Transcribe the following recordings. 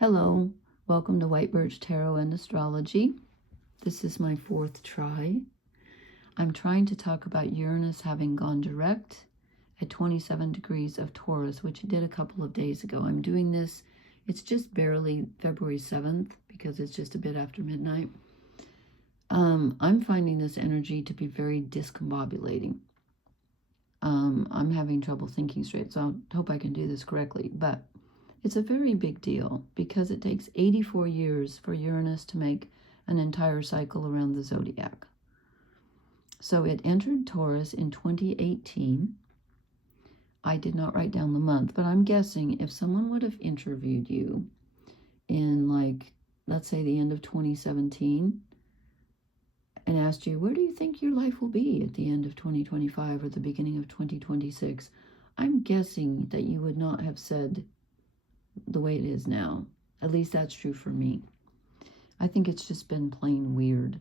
Hello, welcome to White Birch Tarot and Astrology. This is my fourth try. I'm trying to talk about Uranus having gone direct at 27 degrees of Taurus, which it did a couple of days ago. I'm doing this, it's just barely February 7th because it's just a bit after midnight. I'm finding this energy to be very discombobulating. I'm having trouble thinking straight, so I hope I can do this correctly, but it's a very big deal because it takes 84 years for Uranus to make an entire cycle around the zodiac. So it entered Taurus in 2018. I did not write down the month, but I'm guessing if someone would have interviewed you in, like, let's say the end of 2017 and asked you, where do you think your life will be at the end of 2025 or the beginning of 2026? I'm guessing that you would not have said the way it is now. At least that's true for me. I think it's just been plain weird.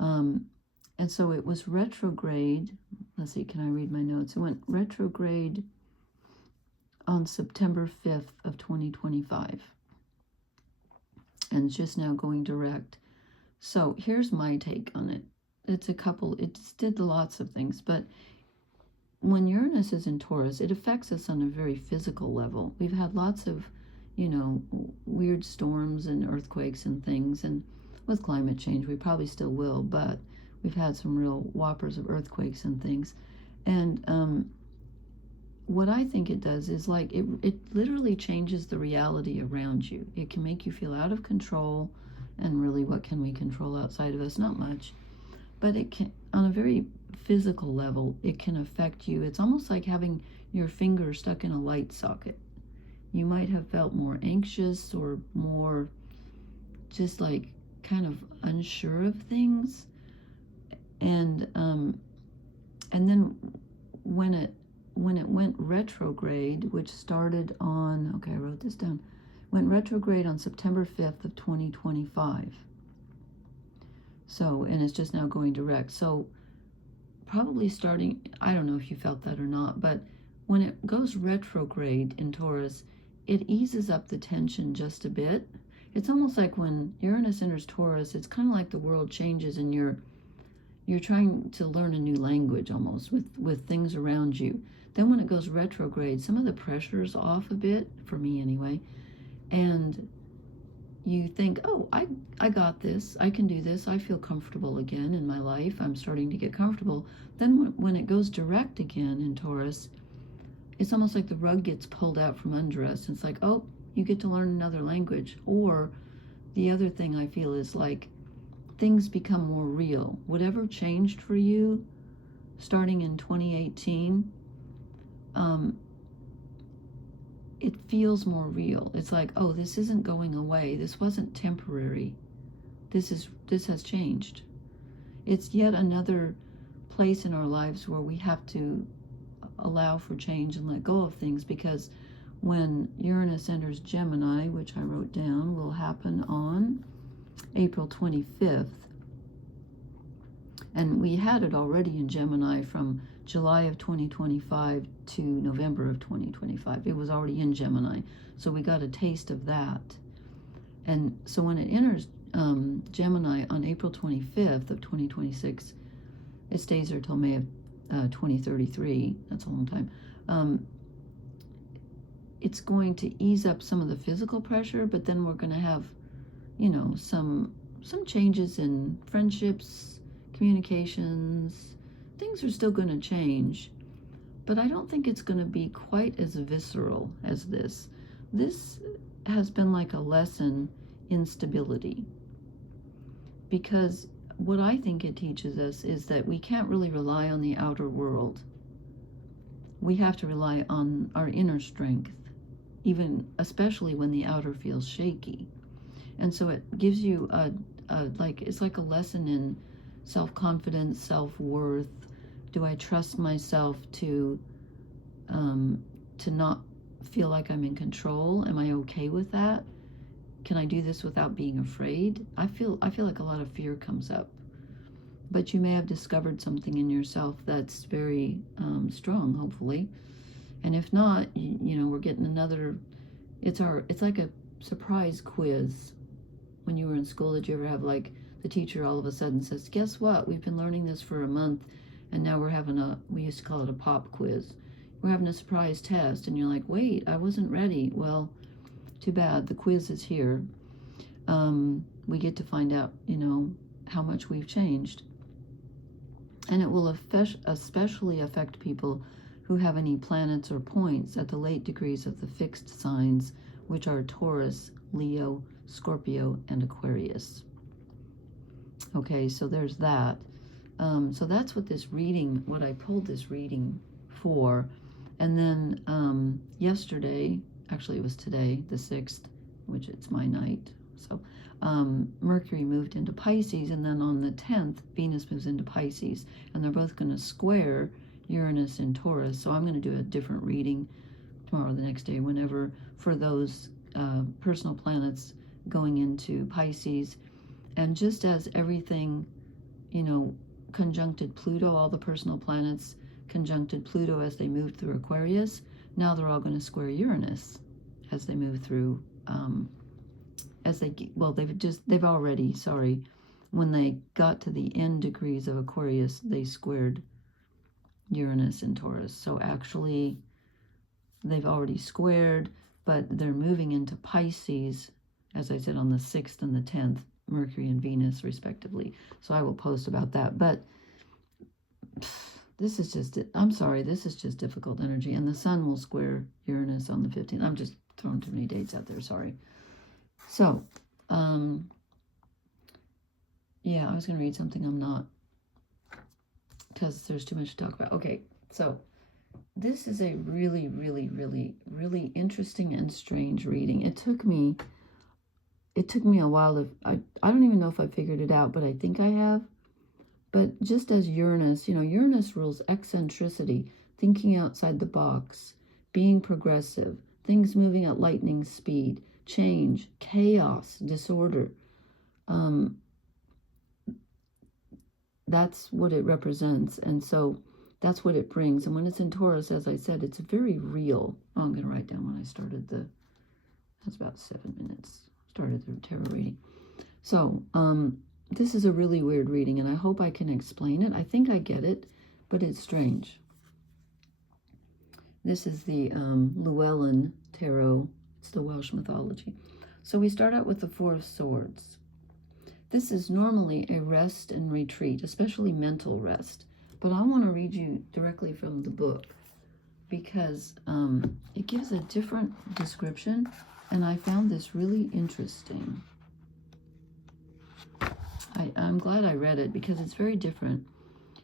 And so it was retrograde. Let's see, can I read my notes? It went retrograde on September 5th of 2025. And it's just now going direct. So here's my take on it. It did lots of things, but when Uranus is in Taurus, it affects us on a very physical level. We've had lots of, weird storms and earthquakes and things, and with climate change, we probably still will, but we've had some real whoppers of earthquakes and things. And what I think it does is, like, it literally changes the reality around you. It can make you feel out of control, and really, what can we control outside of us? Not much. But it can, on a very physical level, it can affect you. It's almost like having your finger stuck in a light socket. You might have felt more anxious or more just like kind of unsure of things. And then when it went retrograde, which started on, okay, I wrote this down, went retrograde on September 5th of 2025. So, and it's just now going direct. So probably starting, I don't know if you felt that or not, but when it goes retrograde in Taurus, it eases up the tension just a bit. It's almost like when Uranus enters Taurus, it's kind of like the world changes and you're trying to learn a new language almost with things around you. Then when it goes retrograde, some of the pressure's off a bit, for me anyway, and you think, oh, I got this, I can do this, I feel comfortable again in my life, I'm starting to get comfortable. Then when it goes direct again in Taurus, it's almost like the rug gets pulled out from under us. It's like, oh, you get to learn another language. Or the other thing I feel is like things become more real. Whatever changed for you starting in 2018, it feels more real. It's like, oh, this isn't going away. This wasn't temporary. This has changed. It's yet another place in our lives where we have to allow for change and let go of things, because when Uranus enters Gemini, which I wrote down, will happen on April 25th. And we had it already in Gemini from July of 2025 to November of 2025. It was already in Gemini, so we got a taste of that. And so when it enters Gemini on April 25th of 2026, it stays there till May of 2033. That's a long time. It's going to ease up some of the physical pressure, but then we're going to have, some changes in friendships, communications. Things are still going to change, but I don't think it's going to be quite as visceral as this. This has been like a lesson in stability, because what I think it teaches us is that we can't really rely on the outer world. We have to rely on our inner strength, especially when the outer feels shaky. And so it gives you it's like a lesson in self-confidence, self-worth. Do I trust myself to not feel like I'm in control? Am I okay with that? Can I do this without being afraid? I feel like a lot of fear comes up, but you may have discovered something in yourself that's very strong, hopefully. And if not, we're getting another. It's like surprise quiz. When you were in school, did you ever have like the teacher all of a sudden says, guess what? We've been learning this for a month and now we're having we used to call it a pop quiz. We're having a surprise test and you're like, wait, I wasn't ready. Well, too bad. The quiz is here. We get to find out, how much we've changed. And it will especially affect people who have any planets or points at the late degrees of the fixed signs, which are Taurus, Leo, Scorpio, and Aquarius. Okay, so there's that. So that's what I pulled this reading for. And then yesterday, actually it was today, the 6th, which it's my night. So Mercury moved into Pisces, and then on the 10th, Venus moves into Pisces. And they're both going to square Uranus and Taurus. So I'm going to do a different reading tomorrow or the next day, whenever, for those personal planets going into Pisces. And just as everything, conjuncted Pluto, all the personal planets conjuncted Pluto as they moved through Aquarius, now they're all going to square Uranus as they move through, they've already, when they got to the end degrees of Aquarius, they squared Uranus and Taurus. So actually, they've already squared, but they're moving into Pisces, as I said, on the 6th and the 10th, Mercury and Venus, respectively. So I will post about that. But this is just difficult energy. And the Sun will square Uranus on the 15th. I'm just throwing too many dates out there, sorry. So, yeah, I was going to read something. I'm not, because there's too much to talk about. Okay, so this is a really, really, really, really interesting and strange reading. It took me a while I don't even know if I figured it out, but I think I have. But just as Uranus, Uranus rules eccentricity, thinking outside the box, being progressive, things moving at lightning speed, change, chaos, disorder. That's what it represents. And so that's what it brings. And when it's in Taurus, as I said, it's very real. Oh, I'm going to write down when I started that's about 7 minutes. Started the tarot reading. So, this is a really weird reading, and I hope I can explain it. I think I get it, but it's strange. This is the Llewellyn Tarot. It's the Welsh mythology. So we start out with the Four of Swords. This is normally a rest and retreat, especially mental rest. But I want to read you directly from the book because it gives a different description, and I found this really interesting. I'm glad I read it because it's very different.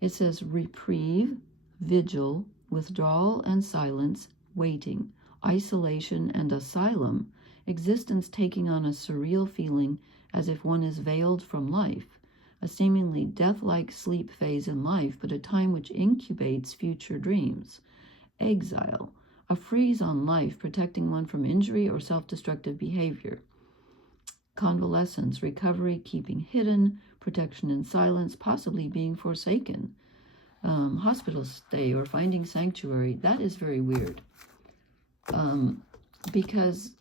It says reprieve, vigil, withdrawal and silence, waiting, isolation and asylum, existence taking on a surreal feeling as if one is veiled from life, a seemingly death-like sleep phase in life, but a time which incubates future dreams, exile, a freeze on life protecting one from injury or self-destructive behavior, convalescence, recovery, keeping hidden, protection in silence, possibly being forsaken, hospital stay or finding sanctuary. That is very weird. Because,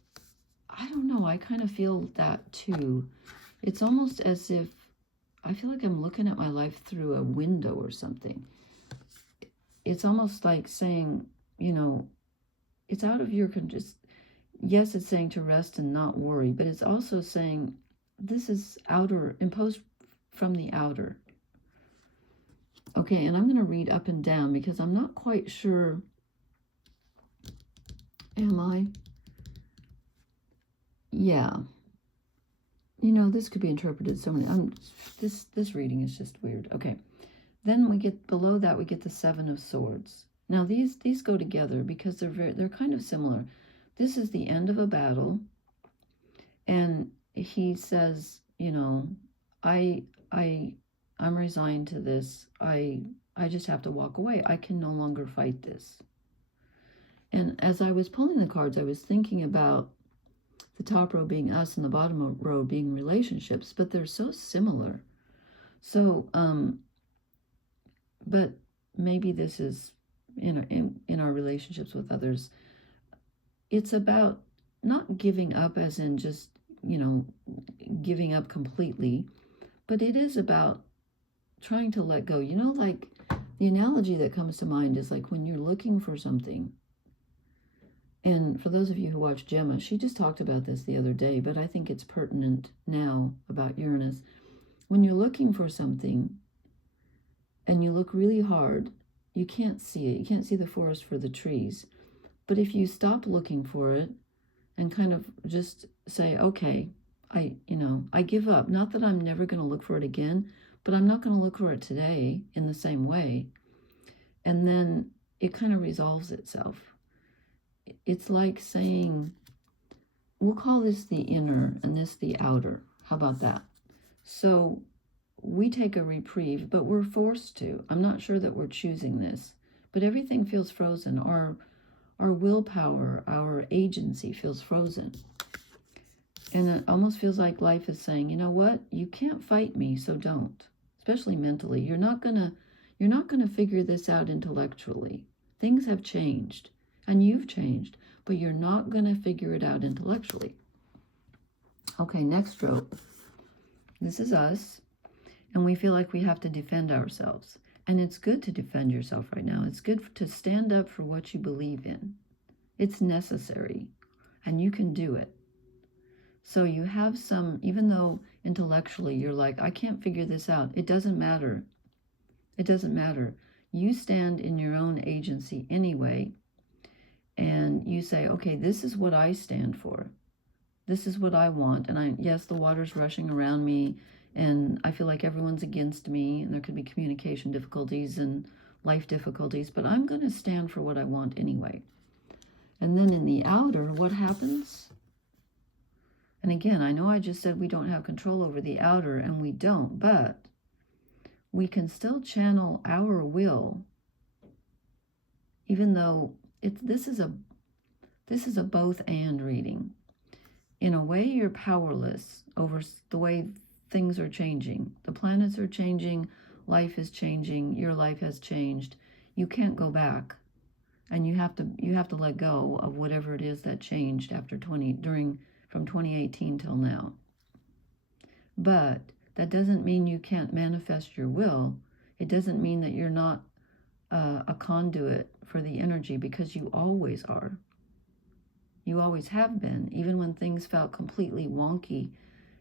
I don't know, I kind of feel that too. It's almost as if, I feel like I'm looking at my life through a window or something. It's almost like saying, it's out of your control. Yes, it's saying to rest and not worry, but it's also saying this is imposed from the outer. Okay, and I'm going to read up and down because I'm not quite sure. Am I? Yeah. This could be interpreted so many. This reading is just weird. Okay. Then we get below that, we get the Seven of Swords. Now these go together because they're kind of similar. This is the end of a battle, and he says, I'm resigned to this. I just have to walk away. I can no longer fight this. And as I was pulling the cards, I was thinking about the top row being us and the bottom row being relationships, but they're so similar. So, but maybe this is in our relationships with others. It's about not giving up as in just, giving up completely, but it is about trying to let go. Like the analogy that comes to mind is like when you're looking for something. And for those of you who watch Gemma, she just talked about this the other day, but I think it's pertinent now about Uranus. When you're looking for something and you look really hard, you can't see it. You can't see the forest for the trees. But if you stop looking for it and kind of just say, okay, I give up. Not that I'm never going to look for it again, but I'm not going to look for it today in the same way. And then it kind of resolves itself. It's like saying, we'll call this the inner and this the outer. How about that? So we take a reprieve, but we're forced to. I'm not sure that we're choosing this, but everything feels frozen. Our willpower, our agency feels frozen. And it almost feels like life is saying, you know what? You can't fight me, so don't. Especially mentally. You're not gonna figure this out intellectually. Things have changed, and you've changed, but you're not gonna figure it out intellectually. Okay, next rope. This is us, and we feel like we have to defend ourselves. And it's good to defend yourself right now. It's good to stand up for what you believe in. It's necessary, and you can do it. So you have some, even though intellectually you're like, I can't figure this out. It doesn't matter. It doesn't matter. You stand in your own agency anyway, and you say, okay, this is what I stand for. This is what I want. And yes, the water's rushing around me, and I feel like everyone's against me, and there could be communication difficulties and life difficulties, but I'm going to stand for what I want anyway. And then in the outer, what happens? And again, I know I just said we don't have control over the outer, and we don't, but we can still channel our will, even though this is a both and reading. In a way, you're powerless over the way things are changing. The planets are changing, life is changing, your life has changed. You can't go back, and you have to let go of whatever it is that changed from 2018 till now. But that doesn't mean you can't manifest your will. It doesn't mean that you're not a conduit for the energy, because you always are. You always have been. Even when things felt completely wonky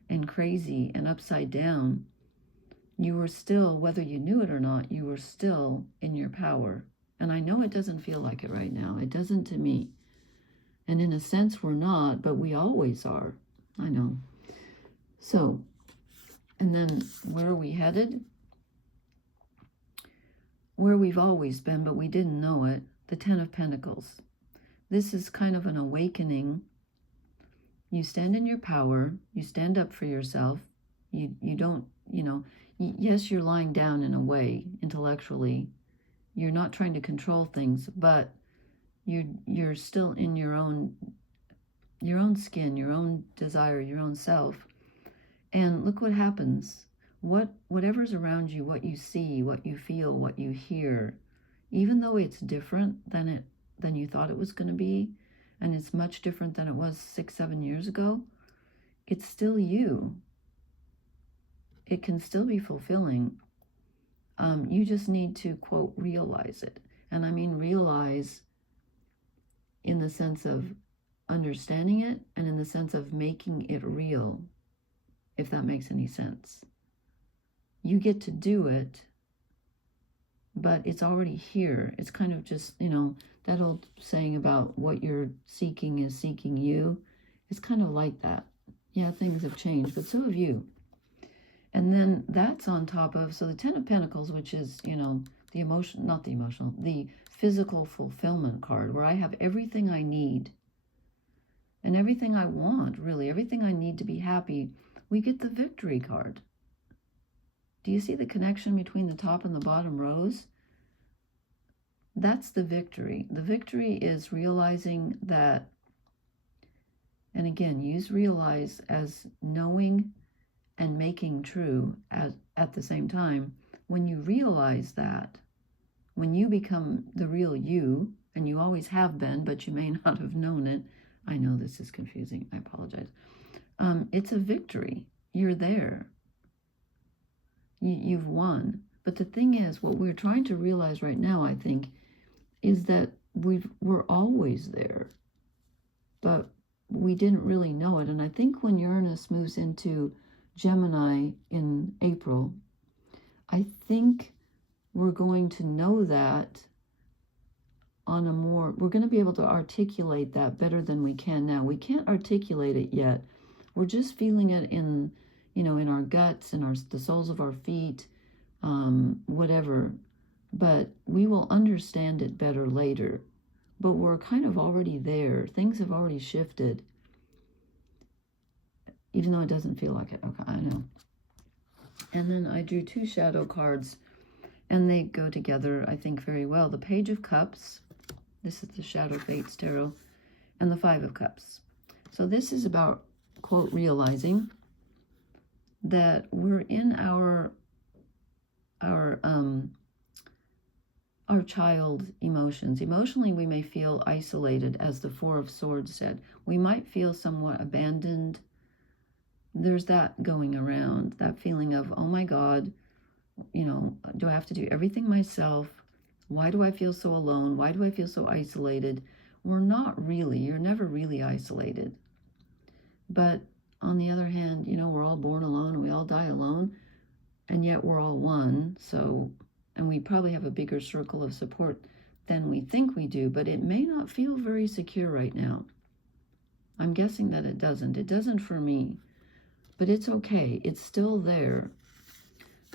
and crazy and upside down, you were still, whether you knew it or not, you were still in your power. And I know it doesn't feel like it right now. It doesn't to me. And in a sense, we're not, but we always are. I know. So, and then where are we headed? Where we've always been, but we didn't know it. The Ten of Pentacles. This is kind of an awakening. You stand in your power. You stand up for yourself. You don't, yes, you're lying down in a way, intellectually. You're not trying to control things, but you're still in your own skin, your own desire, your own self. And look what happens. Whatever's around you, what you see, what you feel, what you hear, even though it's different than you thought it was going to be, and it's much different than it was 6-7 years ago, it's still you. It can still be fulfilling. You just need to, quote, realize it. And I mean realize in the sense of understanding it, and in the sense of making it real, if that makes any sense. You get to do it, but it's already here. It's kind of just, that old saying about what you're seeking is seeking you. It's kind of like that. Yeah, things have changed, but so have you. And then that's on top of, so the Ten of Pentacles, which is, the physical fulfillment card, where I have everything I need and everything I want, really, everything I need to be happy. We get the Victory card. Do you see the connection between the top and the bottom rows? That's the victory. The victory is realizing that, and again, use realize as knowing and making true at the same time. When you realize that, when you become the real you, and you always have been, but you may not have known it, I know this is confusing. I apologize. It's a victory. You're there. You've won. But the thing is, what we're trying to realize right now, I think, is that we're always there. But we didn't really know it. And I think when Uranus moves into Gemini in April, I think we're going to know that on a more, we're going to be able to articulate that better than we can now. We can't articulate it yet. We're just feeling it in, in our guts, in the soles of our feet, whatever. But we will understand it better later. But we're kind of already there. Things have already shifted. Even though it doesn't feel like it. Okay, I know. And then I drew 2 shadow cards. And they go together, I think, very well. The Page of Cups. This is the Shadow Fates Tarot. And the 5 of Cups. So this is about, quote, realizing that we're in our child emotions. Emotionally, we may feel isolated, as the 4 of Swords said. We might feel somewhat abandoned. There's that going around, that feeling of, oh my God, do I have to do everything myself? Why do I feel so alone? Why do I feel so isolated? We're not really. You're never really isolated. But on the other hand, we're all born alone and we all die alone, and yet we're all one. So, and we probably have a bigger circle of support than we think we do, but it may not feel very secure right now. I'm guessing that it doesn't. It doesn't for me, but it's okay. It's still there.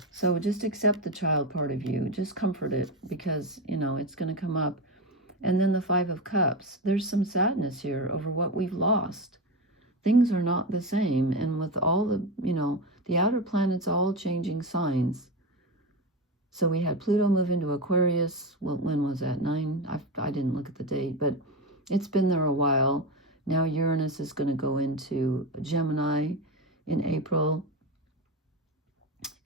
So just accept the child part of you. Just comfort it, because, it's going to come up. And then the 5 of Cups. There's some sadness here over what we've lost. Things are not the same. And with all the, the outer planets all changing signs. So we had Pluto move into Aquarius. Well, when was that? 9? I didn't look at the date, but it's been there a while. Now Uranus is going to go into Gemini in April.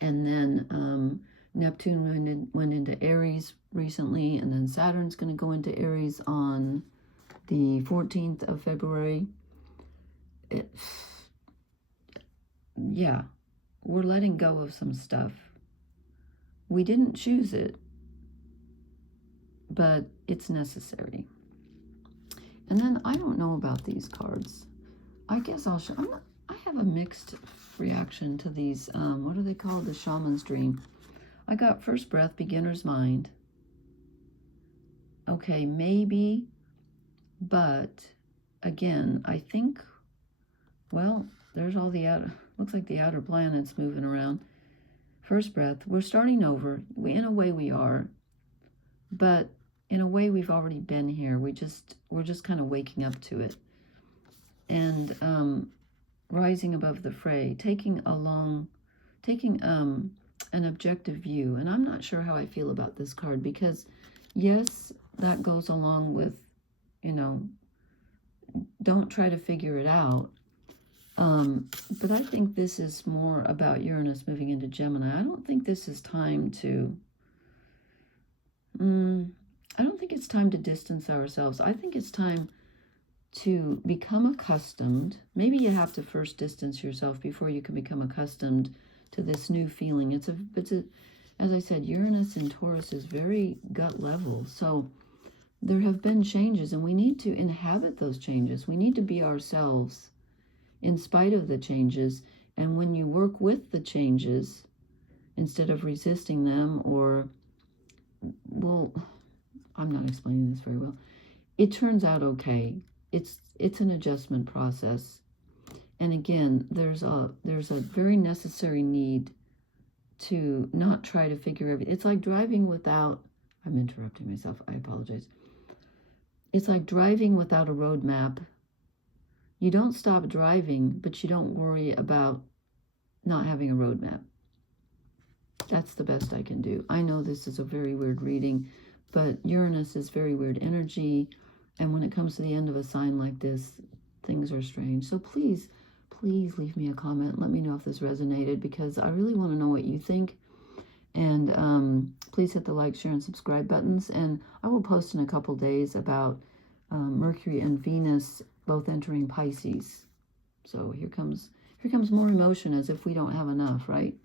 And then Neptune went into Aries recently, and then Saturn's going to go into Aries on the 14th of February. Yeah, we're letting go of some stuff. We didn't choose it, but it's necessary. And then I don't know about these cards. I guess I'll show. I have a mixed reaction to these. What are they called? The Shaman's Dream. I got First Breath, Beginner's Mind. Okay, maybe, but again, I think, well, there's all the outer, looks like the outer planets moving around. First Breath, we're starting over. In a way we are, but in a way we've already been here. We're just kind of waking up to it. And rising above the fray, taking an objective view. And I'm not sure how I feel about this card, because yes, that goes along with, don't try to figure it out. But I think this is more about Uranus moving into Gemini. I don't think this is time to, I don't think it's time to distance ourselves. I think it's time to become accustomed. Maybe you have to first distance yourself before you can become accustomed to this new feeling. It's as I said, Uranus in Taurus is very gut level. So there have been changes, and we need to inhabit those changes. We need to be ourselves in spite of the changes. And when you work with the changes, instead of resisting them, or, well, I'm not explaining this very well, it turns out okay. It's an adjustment process. And again, there's a very necessary need to not try to figure everything. It's like driving without, I'm interrupting myself, I apologize. It's like driving without a road map. You don't stop driving, but you don't worry about not having a road map. That's the best I can do. I know this is a very weird reading, but Uranus is very weird energy. And when it comes to the end of a sign like this, things are strange. So please leave me a comment. Let me know if this resonated, because I really want to know what you think. And please hit the like, share, and subscribe buttons. And I will post in a couple days about Mercury and Venus both entering Pisces. So here comes more emotion, as if we don't have enough, right?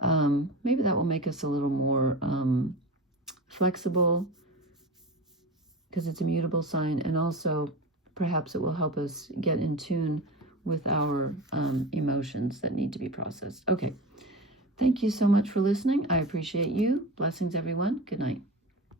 Maybe that will make us a little more flexible, because it's a mutable sign, and also perhaps it will help us get in tune with our emotions that need to be processed. Okay, thank you so much for listening. I appreciate you. Blessings, everyone. Good night.